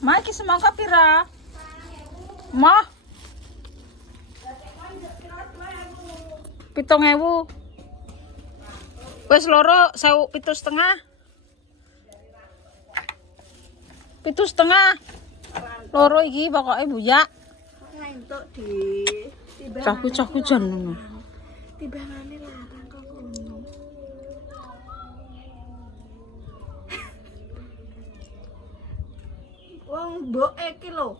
Ma iki semangka pira? Mah. 7.000. Wis loro 1.750. 7.5. Loro iki pokoke buyak. Entuk di Cah-cah jan ngono. timbangane larang kok ngono. Wong mboke iki lho.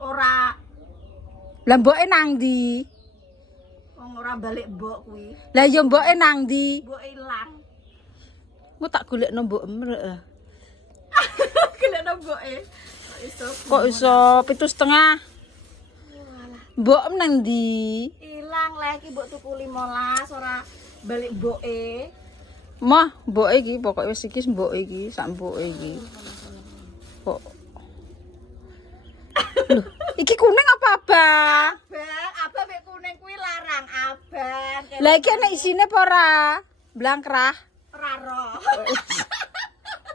Ora Lah mboke nang ndi? wong ora balik mbok kuwi. Lah ya mboke nang ndi? Mbok ilang. Ku tak golekno mbok emrek. Kelekno mboke. Kok iso 7.5? Mbok nang ndi? Ilang lah iki mbok tuku 15 ora balik mboke. Mah, mboke iki pokoke wis iki mboke iki, sak mboke iki. Kok Loh, iki kuning apa abang? Abang mek kuning kuwi larang abang. Lah iki ana isine apa ora? Blangkrah. Ora roh.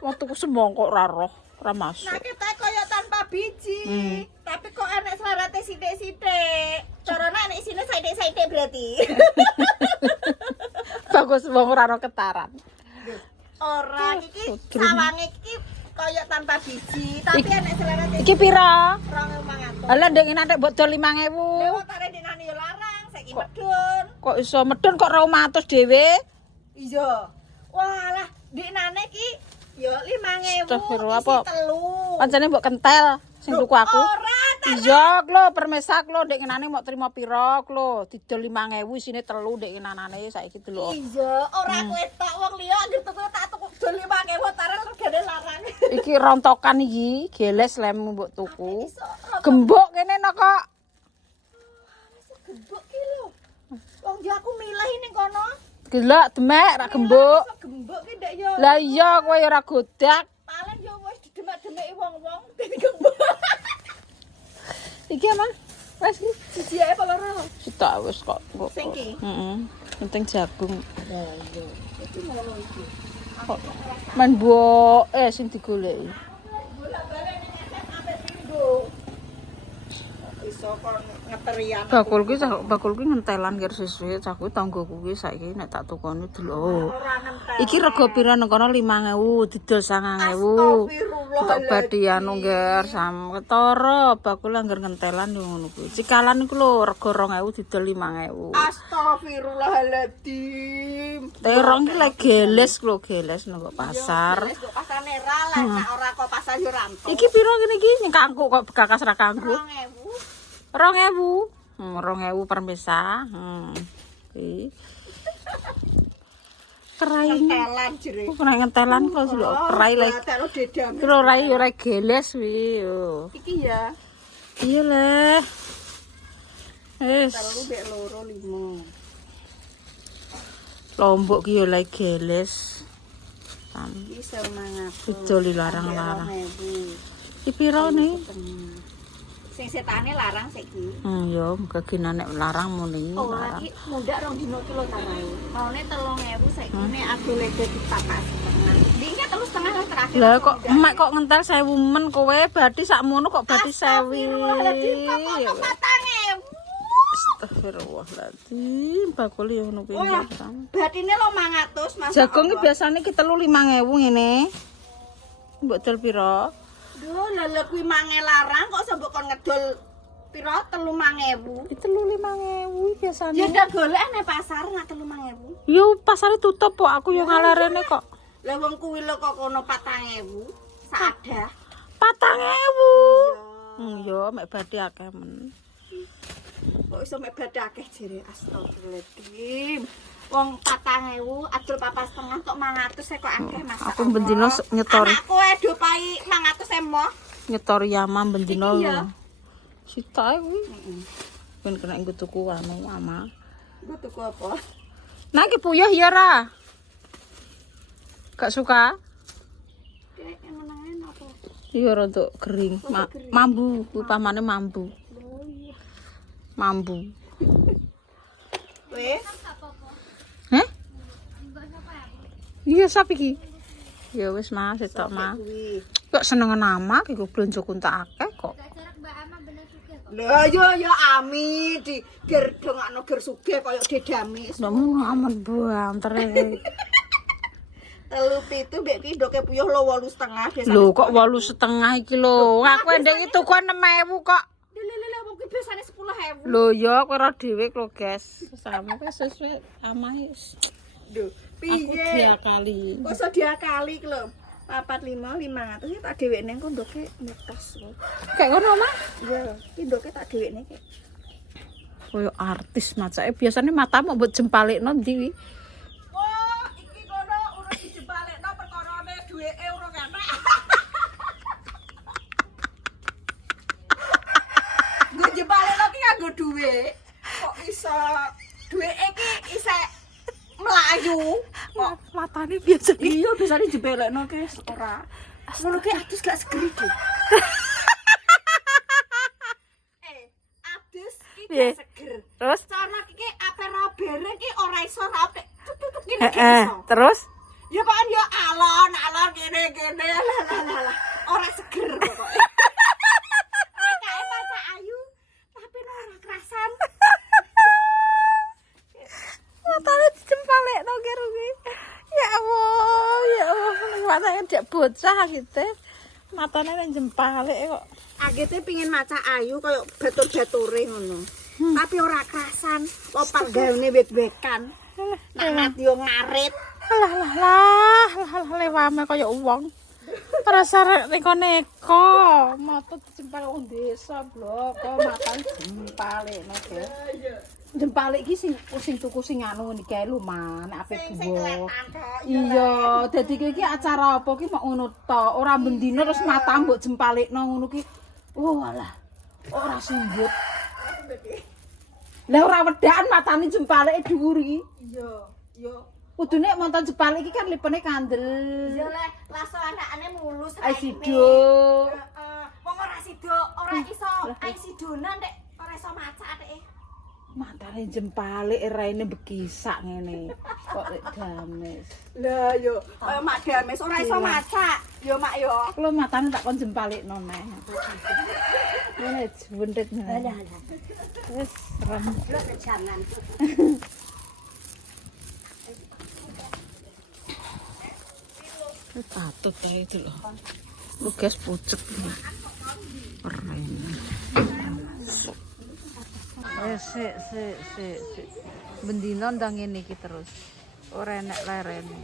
Wong tuku semangka ora roh, ora masuk. Nah kita koyo tanpa biji. Tapi kok enek slarate sithik-sithik. Carane enek isine sithik-sithik berarti. Bagus wong ora ono ketaran. Ora iki sawange iki koyo tanpa biji, tapi enek slarate Iki pira? 2.500. Alah ndek nek mbok dol 5.000. Lewat tare dinane yo larang, saiki medun. Kok iso medun kok 200 dhewe? Iya. Walah, dinane iki yo 5.000. Astagfirullah, isi apa? telu. Pancene mbok kentel sing tuku aku. Ora ta. Iya klo permesak klo ndek ngenane mok trimo pira klo didol 5.000 isine telu ndek ngenanane saiki delok. Iya, ora kowe tok wong liya anggere tuku tak tuku dol 5.000 taran regane larang. Iki rontokan iki geles lem mbok tuku. Gembok kene no kok. Gembok ki lho. Wong yo aku milih ning kono. Gelak demek ra gembok. Gembok ki ndak yo. Lah iya kowe ora godak. Paling yo wis didemek-demeki wong-wong dadi gembok. Iki ama? Wes iki Siji ae apa loro? sitok wis kok. Sing ki? Heeh. Penting jagung. Lah iya. Iki ngono iki. Kok men mbok sing digoleki. Bolak-balik ning SF ambek Pindho. Iso kon ngeterian. Bakul kuwi ngentelan karo sesuwe cah kuwi tanggoku kuwi saiki nek tak tukoni delok. Ora ngentel. Iki rego pira nang kono 5.000 didol 9.000. Tak badhe anu ngger sam ketara bakul anggar ngentelan yo ngono kuwi. Cikalan iku lho rego 2.000 didol 5.000. Astagfirullahaladzim. Terong iki lek geles lho geles nang pasar. Wis kok pasane ra lah nek ora kok pasar yo ranto. Iki pira ngene iki ning kangkuk kok begakas ra kangkuk. 2.000. 2.000. 2.000 per mesa. Iki. Kerai Ngetelan jere. pernah ngentelan kok lho kerai lek. Telo dedam. Iki lho rai ora geles wi yo. Iki ya. Iya lah. Wis. Telu mek loro 5. Lombok ki yo lek geles. Iki 1.500. Didol larang-larang. 2.000. Iki pira ne? Sing setane larang saiki. Yo muga nek larang muni. Oh, lagi mundak 2 dino kilo tarai. Maune 3.000 saiki ne aku lede di 4,5. Dinge 3,5 lah terakhir. Lah kok emak kok ngentel 1.000 men kowe badhe sakmono kok badhe 1.000. Astagfirullahaladzim, kok 4.000. Astagfirullahaladzim, bakul yo ngono kuwi. Wah, batine lo 500 Mas. Jagung ki biasane ki 5.000 ngene. Mbok dol pira? Duh, lha kuwi mange larang kok sampe kon ngedol pira 3.000. Itu 5.000 biasane. Ya ndak golek nang pasar nak 3.000. Yo pasare tutup kok aku yo ngalarene kok. Lah wong kuwi lho kok kono 4.000 sadah. 4.000. Yo mek badhe akeh men. Kok iso mek badhe akeh jere astagfirullahaladzim. Wong 4.000 adol 4,5 kok 500 kok akeh Mas. Aku bendino nyetor. Anakku do pai 500 emo. Nyetor yama bendino. Iki ya. Sitae kuwi. Ben kena nggo tuku anu ama. Nggo tuku apa? Nah iki puyuh ya ra. Gak suka? Kayak menangan apa? Iya rodok kering. Mambu, upamane mambu. Oh iya. Mambu. Wes. Heh? Iya sapi ki. Ya wis Mas, setok Mas. Kuwi. Kok seneng nama iku blonjo kuntak akeh kok. Lah ya Ami di ger dongakno ger sugih kaya Dedami. Namun aman banter. 3,7 mbek ki ndoke puyuh lo 8,5 biasa. Lho kok 8,5 iki lho. Aku ndek itu kok 6.000 kok. Lha wong ki biasane 10.000. Lho ya kowe ora dhewe kok, guys. Sama kowe sesuai amahe. Lho, Aku piye? diakali. Kok iso diakali ki lho. 45 500 tak dhewekne kok ndoke mitos lho. Kayak ngono, Mas. Iya, ki ndoke tak dhewekne ki. Koyo artis macake biasane matamu mbok jempalekno ndi wi. Wah, iki kono urung dijembalekno perkarane duweke urung enak. Nggo jembalekno ki nganggo dhuwit. Kok iso duweke ki isih melayu. Kok Matane biasa iya biasane jebelekno ki ora. Ngono ki adus gak seger iki. Adus ki Piye? gak seger. Terus Cara iki ape robere ki ora iso rapi. Tutup gini iso. terus Ya kan ya alon kene lah. Ora seger pokoke. Kae maca ayu tapi ora kerasan. matane dijempalekno karo kuwi. Ya Allah, matane dek bocah gitu. Matane nang jempalek kok. Agete pingin maca ayu koyo batur-bature ngono. Tapi ora kerasan, kok panggaune wit-witan. Nak yo ngarit. Lah lewame kaya wong. Perasaan neko-neko, mata dijempal wong desa blok, kok matane jempalekno ge. Jempalek iki sing tuku sing anu ngene kae lho, Man, ape buwo. Iya, dadi iki acara apa ki mok ngono tok, ora bendina terus mata mbok jempalekno ngono ki. Oh alah. Ora simbut. Lah ora wedakan matane jempaleke dhuwur iki. Iya, yo. Kudune monton jempalek iki kan lipene kandel. Iya le, laso anakane mulus Ai raine. sido. Heeh. Wong ora sido, ora iso ai sidona nek ora iso maca ateke. Matane jempalek raine bekisak ngene. Kok lek dames. Lah yo, kaya Mak Dames ora iso maca. Yo Mak yo. Kulo matane tak kon jempalekno neh. Ngene jwendet ngene. Alah. Wis rem. Lho jangan. Patut kae itu lho. Lu guys pucet iki. Keren. Sik. Bendina ndang ngene iki terus. Ora enek lerene.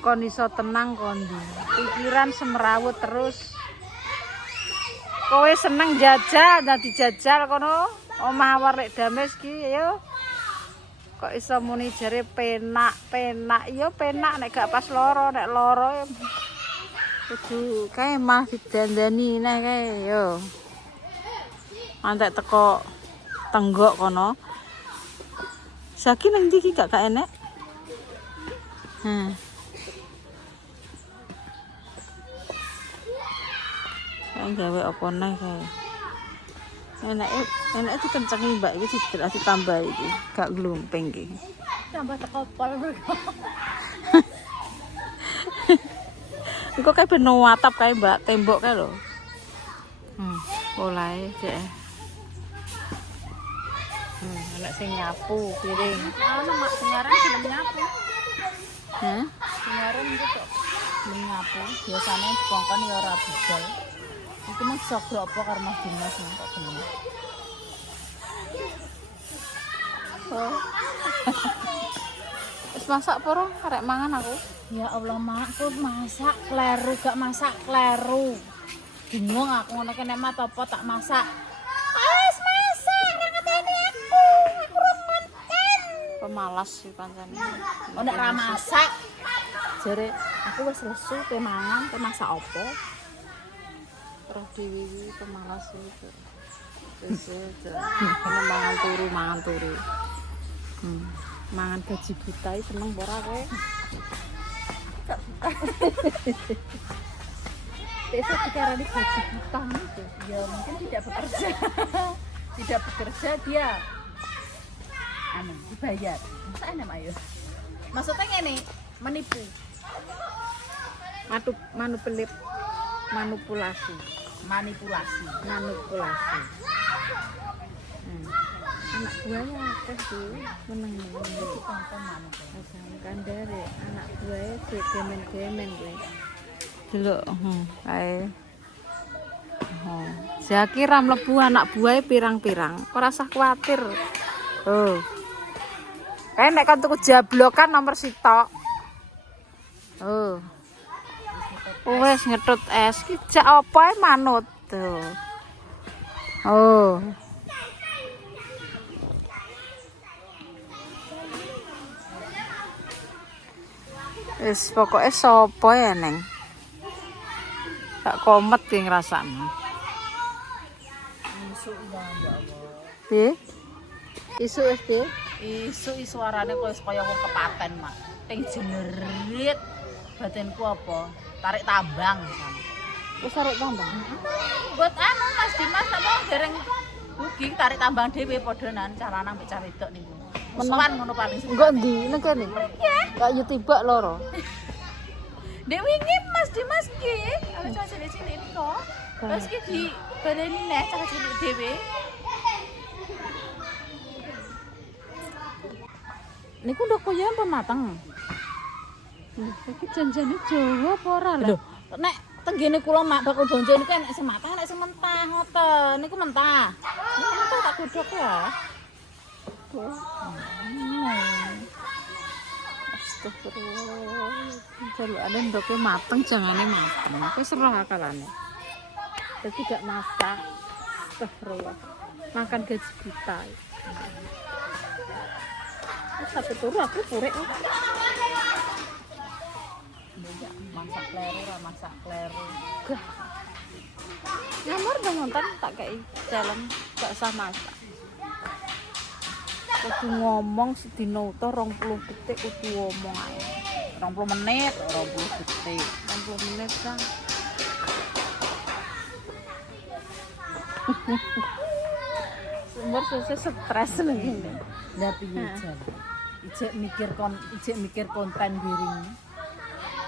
Kon iso tenang kondi. Pikiran semrawut terus. Kowe seneng jajal, dadi jajal kono. Omah warek dames ki ayo. Kok iso muni jare penak. Iya penak nek gak pas loro, nek loro kudu kae mah didandani neh kae yo. Antek teko tenggok kono. Saki nang ndi ki gak enek. Kae gawe apa neh kae. Enak itu kencengi mbak iki ditambah iki gak glumping iki Tambah teko pol. Engko kae ben atap kae mbak tembok kae lho. Polahe cek. Anak sing nyapu piring. Ana Mak Singaran gelem nyapu. Hah? Singaran gitu. Nyapu biasane dikongkon ya ora budal. Iku mah sogrok apa karo Mas Dimas kok gelem. Oh. Wis masak apa ora? Arek mangan aku. Ya Allah Mak, kok masak kleru gak masak kleru. Bingung aku ngono kene mat apa tak masak. Wis masak ra ngeteni aku. Aku ora konten. Pemalas sih pancen. Oh nek ra masak. Jare aku wis lesu pe mangan, pe masak apa? Roh dewi pemalas itu. Wis mangan turu. Mangan gaji buta seneng ora kowe? Besok dikarani gaji buta gitu. Ya mungkin tidak bekerja. Tidak bekerja dia dibayar. Masa enak ayo. Maksudnya ngene, menipu. Manu pelip. manipulasi. Manipulasi. Anak buahnya akeh tuh, meneng-meneng. Tonton manipulasi. Kan dari anak buahnya sik gemen-gemen kowe. Delok, kae. Zakira mlebu anak buahnya pirang-pirang. Ora usah kuwatir. Kae nek kon tuku jablokan nomor sitok. Wes ngetut es ki jak apa ae manut tuh. Wis pokoke sapa ya Neng. Gak komet ki ngrasakno. Piye? Isu wis piye? Isu suarane kaya wong kepaten, Mak. Ting jenerit. Batinku apa? Tarik tambang. Wis arek tambang. Buat anu Mas Dimas apa dereng rugi tarik tambang dhewe padhanan carane ambek cah wedok niku. Musuhan ngono paling sing. Engko ndi nek kene? Gak yo tibak loro. Dek wingi Mas Dimas ki, ana cah cilik-cilik kok. Terus ki di baleni neh cah cilik dhewe. Niku ndok koyo apa mateng? Iki janjane Jawa apa ora lho? Nek tenggene kula mak bakul bonjo niku enek sing matang, enek sing mentah ngoten. Niku mentah. Niku mentah tak godhog ya. Astagfirullah. Jalukane ndoke mateng jangane mateng. Wis ora akalane. Dadi gak masak. Astagfirullah. Makan gaji buta. Wis sampe turu aku purek. Masak kleru ra masak kleru. Gah. Nomor dong nonton tak kei jalan gak usah masak. Kudu ngomong sedina utuh 20 detik kudu ngomong ae. 20 menit, 20 detik. 20 menit kan. Sumber sukses stres ngene. Lah piye jan? Ijek mikir konten biring.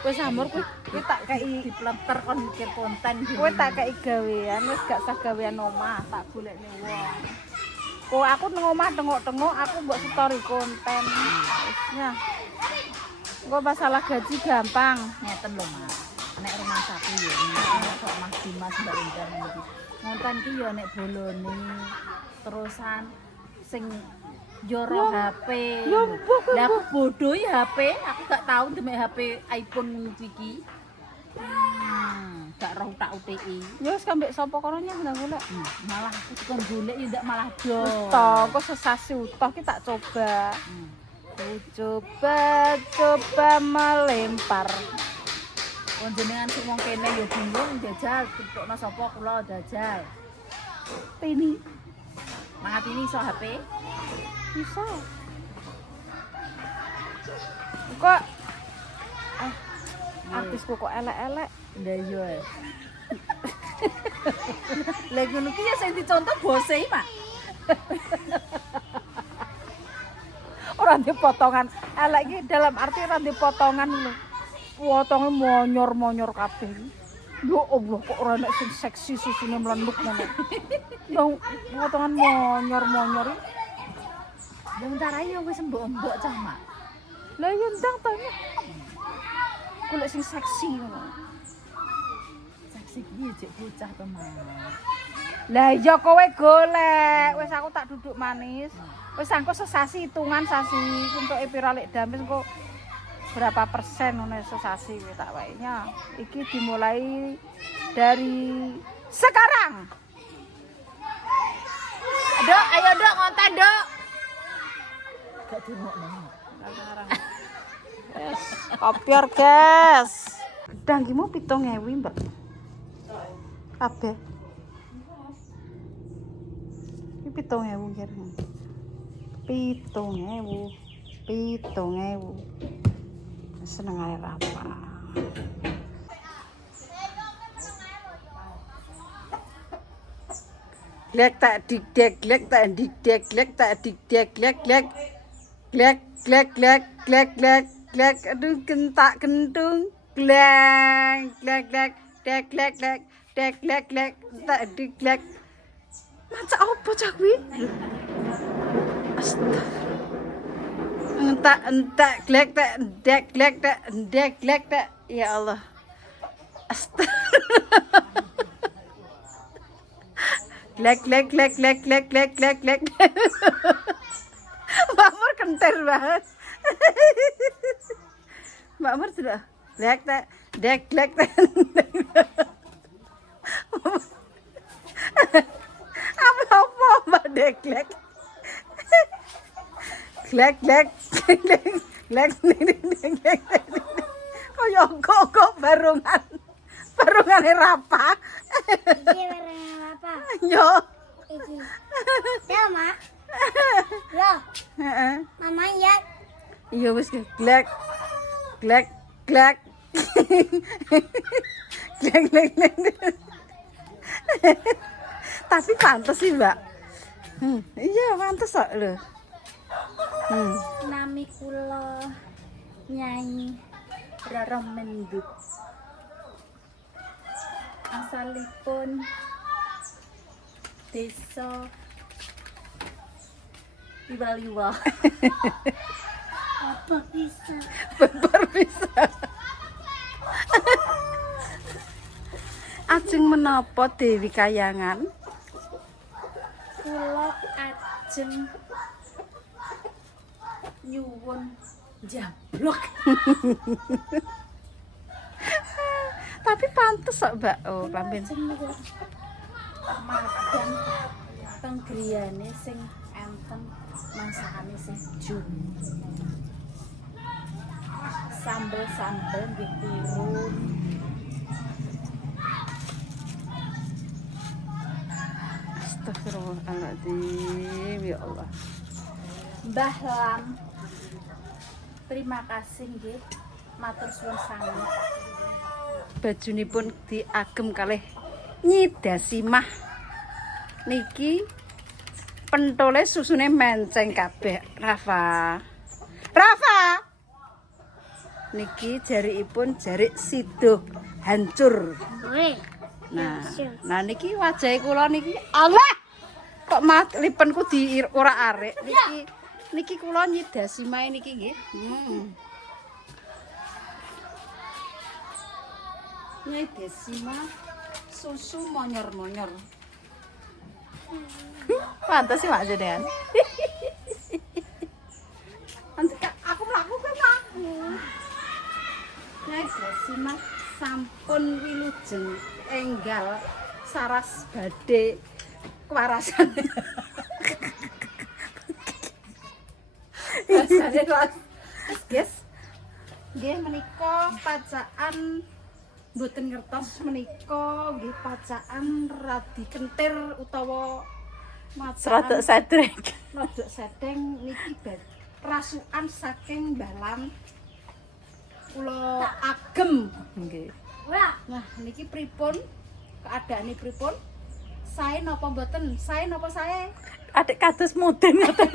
Wis amur kowe tak kei Dipleter kon mikir konten biring. kowe tak kei gawean wis gak usah gawean omah, tak golekne wong. Kok aku nang omah tengok-tengok aku mbok story konten. Wis engko masalah gaji gampang. Ngeten lho, Mas. Nek rumah sapi ya, kok Mas Dimas Mbak Indah niki. Ngonten ki ya nek bolone terusan sing joro HP. Ya mbok Lah aku bodoh ya HP, aku gak tahu demek HP iPhone ngono iki. Gak roh tak UTI. ya wis kambek sapa kono nyang golek. Malah aku dikon golek ya ndak malah do. To, kok sesasi utuh ki tak coba. Coba melempar. Wong jenengan sing wong kene ya bingung jajal ditokno sapa kula jajal. Ini Mangat ini iso HP. bisa. Kok artisku kok elek-elek. Ndak yo. Lah ngono ki ya sing dicontoh bose iki, Mak. Ora ndek potongan. Elek iki dalam arti ora ndek potongan lho. Potonge monyor-monyor kabeh. Ya Allah kok ora nek sing seksi susune mlenduk ngono. Dong potongan monyor-monyor. Ya bentar ae wis mbok-mbok cah, Mak. Lah yo ndang tanya. Golek sing seksi ngono. Seksi ki jek bocah to, Mak. Lah iya kowe golek. Wis aku tak duduk manis. Wis angko sesasi hitungan sasi entuke pira lek damis engko berapa persen ngono sesasi kowe tak wae-nya. Iki dimulai dari sekarang. Dok, ayo Dok ngonten, Dok. Gak dirungokno. Yes, kopior, guys. Danggimu 7.000, Mbak. Kabeh. Iki 7.000 kira. 7.000. Seneng ae apa. Glek tak dikdek, glek tak dikdek, glek tak dikdek, glek glek. Glek glek glek glek glek glek aduh kentak kentung glek glek glek dek lek dek dek lek lek tak dik lek. Maca apa cah kuwi? Astagfirullah. Entak glek tak dek glek tak dek glek tak ya Allah. Astagfirullah. Glek glek glek glek glek glek glek glek. Mbak Mur kenter banget. Mbak Mur sudah glek tak dek glek tak. Apa Mbak dek glek. Glek glek glek glek glek. Kaya kok barungan. Barungane rapa. Iki barang apa? Yo. Iki. Ya, Mak. Yo, Heeh. Mama ya. Iya wis glek glek glek. Glek glek glek. Tapi pantes sih, Mbak. Iya, pantes kok lho. Nami kula Nyai Roro Mendut. Asalipun desa Liwaliwa. Apa bisa? Bebar bisa. Ajeng menapa Dewi Kayangan? Kula ajeng nyuwun jablok. Tapi pantes kok, Mbak. Oh, lamben. Madang teng griyane sing enten masakane sing jum. Sambel-sambel nggih turun. Astagfirullahaladzim, ya Allah. Mbah Lam. Terima kasih nggih. Matur suwun sanget. Bajunipun diagem kalih Nyi Dasimah. Niki pentole susune menceng kabeh, Rafa. Rafa. Niki jariipun jarik siduk hancur. Oi. Nah niki wajahe kula niki Allah. Kok lipenku di ora arek. Niki kula Nyi Dasimah niki nggih. Nyi Dasimah susu monyor-monyor. Pantes sih Mak Jenengan. Nanti aku mlakukan aku. Nyi Dasimah sampun wilujeng enggal saras badhe kewarasan. Rasane guys. Nggih menika pacaan mboten ngertos menika nggih pacaan radi kentir utawa Rodok sedreng. rodok sedeng niki rasukan saking Balam kula agem nggih. Nah niki pripun keadaane pripun? Sae napa mboten? Sae napa sae? Adik kados mudeng ngoten.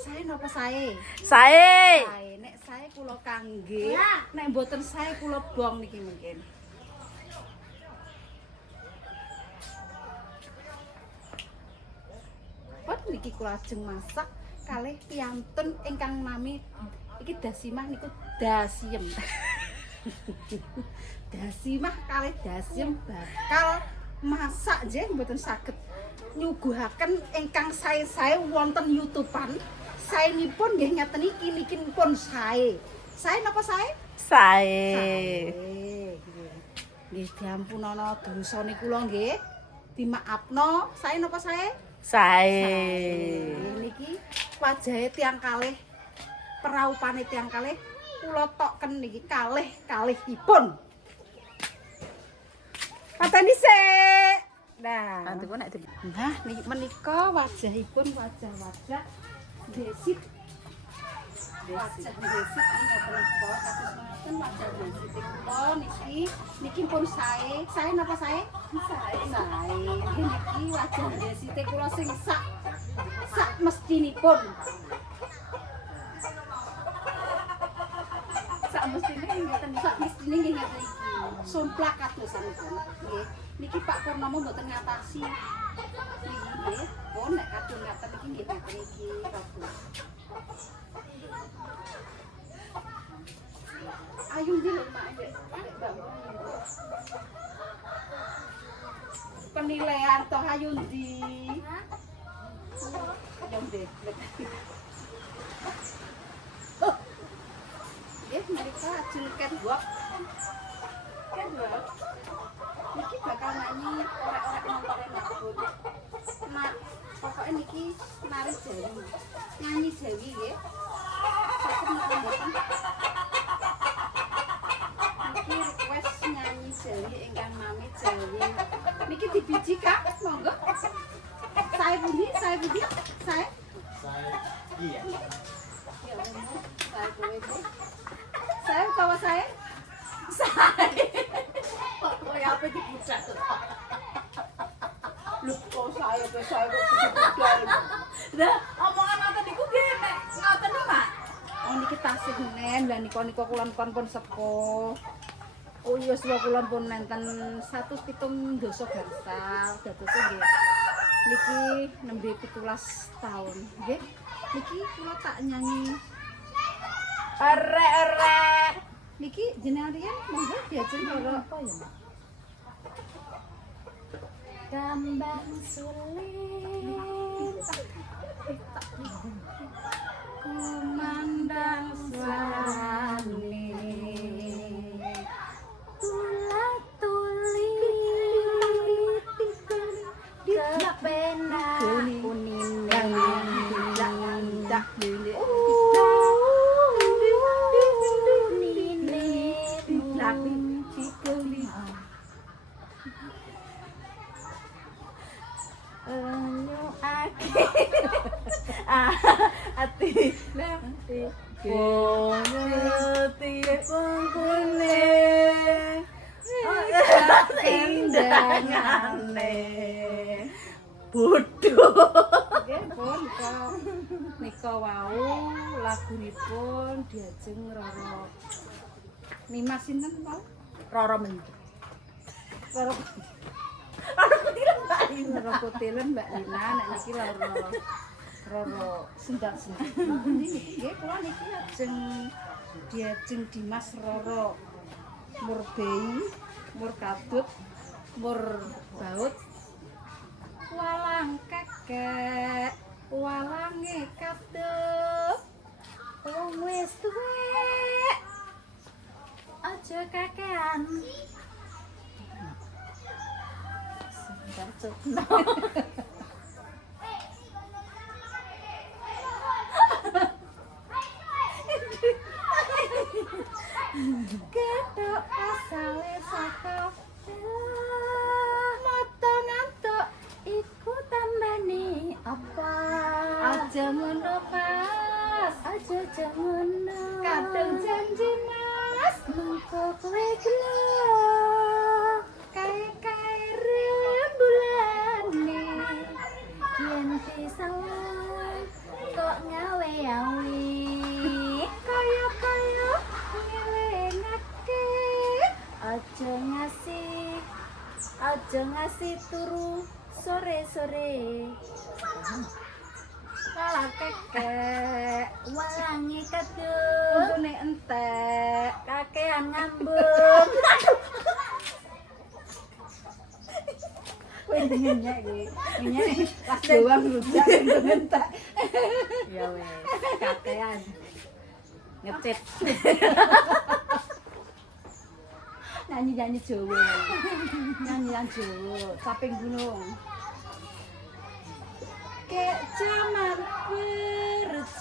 Sae napa sae? Sae. Sae nek sae kula kangge, nek mboten sae kula bong niki mungkin. Pun niki kula ajeng masak kalih piyantun ingkang nami iki Dasimah niku Dasiem. Dasimah kalih Dasiem bakal masak nggih mboten saged nyuguhaken ingkang sae-sae wonten YouTubean. Saenipun nggih ngeten iki nikinipun sae. Sae napa sae? Sae. Nggih diampunana dosane kula nggih. Dimaafno. Sae napa sae? Sae. Niki wajahe tiyang kalih peraupane tiyang kalih kula tokken niki kalih-kalihipun. Pateni sik. Nah, nah niki menika wajahipun wajah-wajah desit. Wajah desit ngoten kok kados ngoten wajah desit kula niki pun sae. Sae napa sae? Sae. Sae. Niki wajah desit kula sing sak mestinipun. Sak mestine nggih ngeten iki. Sumplak kadosanipun. Nggih. Niki Pak Purnomo mboten ngatasi. Nggih. Oh nek kadung ngaten iki nggih ngaten iki Prabu. Ayu ndi lho Mak Mbak. Penilaian toh ayu ndi? Ayo ndek. Mereka ajeng catwalk. Catwalk. Niki bakal nyanyi orek-orek montore Mak Bun. Mak, pokoknya niki nari Jawi. Nyanyi Jawi nggih. Saged napa mboten? Niki request nyanyi Jawi ingkang mami Jawi. Niki dibiji Kak, monggo. Saya pundi? Saya. Iya. Ya umur, saya kowe Bu. Saya utawa saya? Kok kowe apa dipucat tuh? Loh, kok saya kok dipucat. Lah, omongan ngoten niku nggih nek ngoten lho, Mak. Oh niki tasih nen, lah nika kulon pun sepuh. Oh iya sepuh kulon pun nenten 107 dosa gangsal. Dados nggih. Niki nembe 17 tahun, nggih. Niki kula tak nyanyi arek. Niki jenengan riyen monggo diajeng karo apa ya, Mak? Kambang sulit Kumandang suarane tulat-tulit kepenak kuning ati pongeti pongkune indangane bodoh nggih pun nika wau lagunipun diajeng Roro Mimas sinten Pak? Roro Mendut. Roro Kutilen Mbak Lina, nek niki Roro sendak-sendak. Niki nggih kula niki ajeng diajeng Dimas Roro Murbei, Murkadut, Murbaut. Walang kakek, walange kadep. wong wis tuwek aja kakean Cukno. ketok asale saka mata ngantuk iku tambane apa Aja ngono Pas, aja jamono kadang janji Mas. mengko kowe gelo kae rembulane yen pisawan kok ngawe-awe kaya ngelengake aja ngasih turu sore-sore kalah kekek walangi kadung Untune entek. kakean ngambung Kowe nyenyek iki. Nyenyek pas doang rujak untune entek. ya wes kakean ngecet Nyanyi Jawa. Nyanyian Jawa, Saping Gunung. Kek jaman berjuang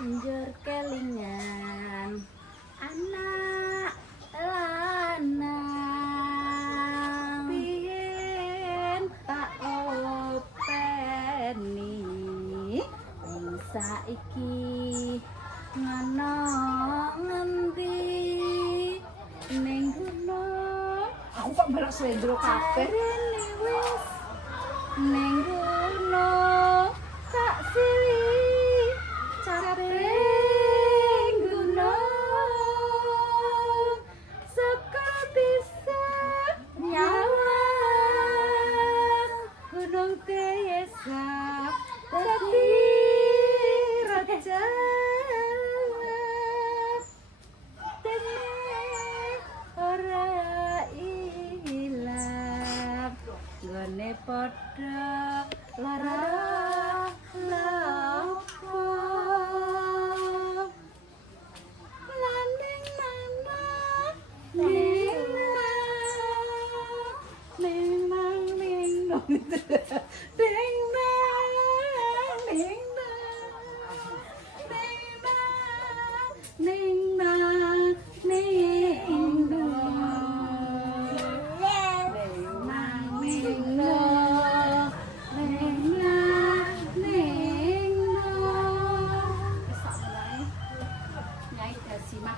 njur kelingan anak lanang biyen tak openi wong saiki ngono ngendi ning gunung. Aku kok melok slendro kabeh. rene wis Ning gunung tak sili capek gunung pada lara lapa landing mana ning nang ning nang ding nang ning nang ning nang ning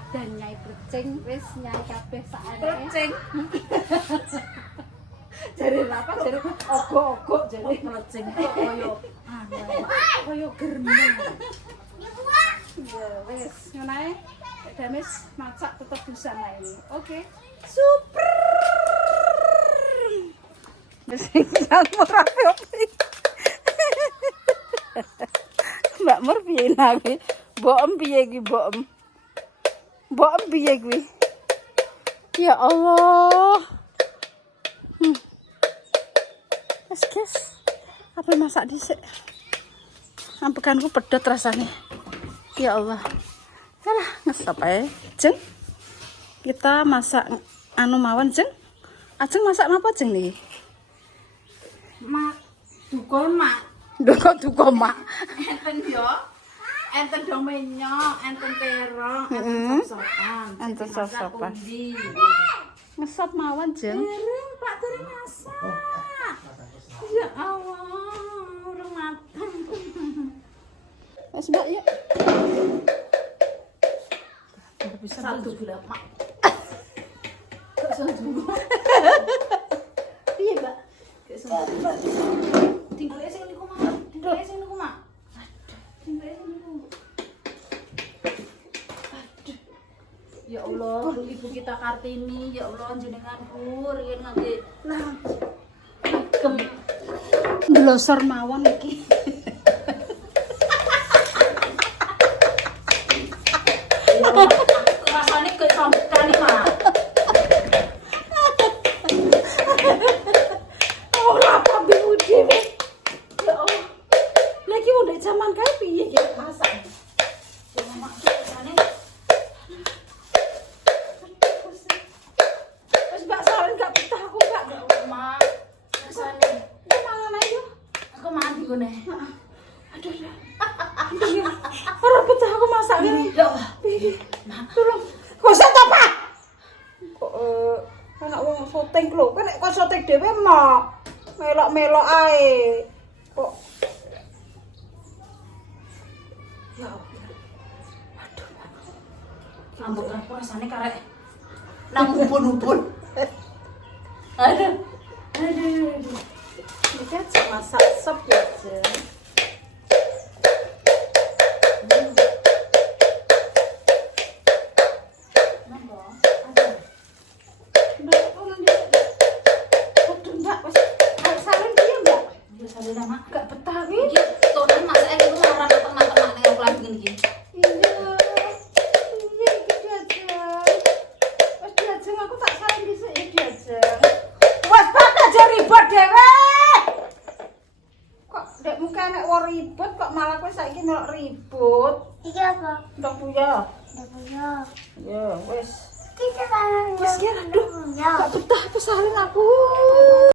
dan nyai plecing wis nyai kabeh sakene plecing jare apa jare ogo-ogo jare plecing kok koyo geremeng ya wis ngono ae Damis masak tetep bisa ini oke super Wis sing murah opi. Mbak Mur piye lagi? Mbok piye iki, Mbok? Mbok piye kuwi? Ya Allah. Wes, guys. Apa masak dhisik? Ampekanku pedot rasanya. Ya Allah. Alah, ngesop ae. Jeng. Kita masak anu mawon, Jeng. Ajeng masak napa, Jeng niki? mak duko mak Duko mak. enten yo enten domenyo enten terong Heeh. sopan Enten sop-sopan. Ngesop mawon, Jeng. Dereng Pak dereng masak ya Allah urung mateng Wes, Mbak, yuk. satu gelap mak kok satu piye Mbak kok satu tinggal sing niku mak tinggal sing niku mak tinggal sing niku ya Allah ibu kita Kartini ya Allah jenengan riyen ngangge Blosor mawon iki. rasane kayak sambutan nih mak Ora apa bingung dhewe. Ya Allah. Lagi udah zaman kae piye iki masak? ya mak rasane Wes Mbak Saren gak betah aku, Mbak. mak rasane Mangan ayo. aku mandi gone Aduh. Ora betah aku masak ini. ya Allah Tolong. Kok sak apa? Kok anak wong syuting lho. Kok nek kok syuting dhewe mah melok-melok ae. Kok Ya Allah. ambek aku rasane karek nang upun-upun aduh Ini kan masak sop ya, Jeng. Mbak, tolong ya. Aduh, Mbak, wes Saren piye, Mbak? ya sadene mak Gak betah iki. iki tonen masake iku ora mateng-mateng ning aku lagi iki Iya. Iya iki diajeng. Wes diajeng aku tak Saren dhisik ya diajeng. Wes Pak aja ribet dhewe. Kok ndek muka nek wong ribut kok malah kowe saiki melok ribut. Iki apa? Ndok puya. Udah punya. Ya, wes. Kita kan Wes ya, aduh. ya. Gak betah aku Saren aku.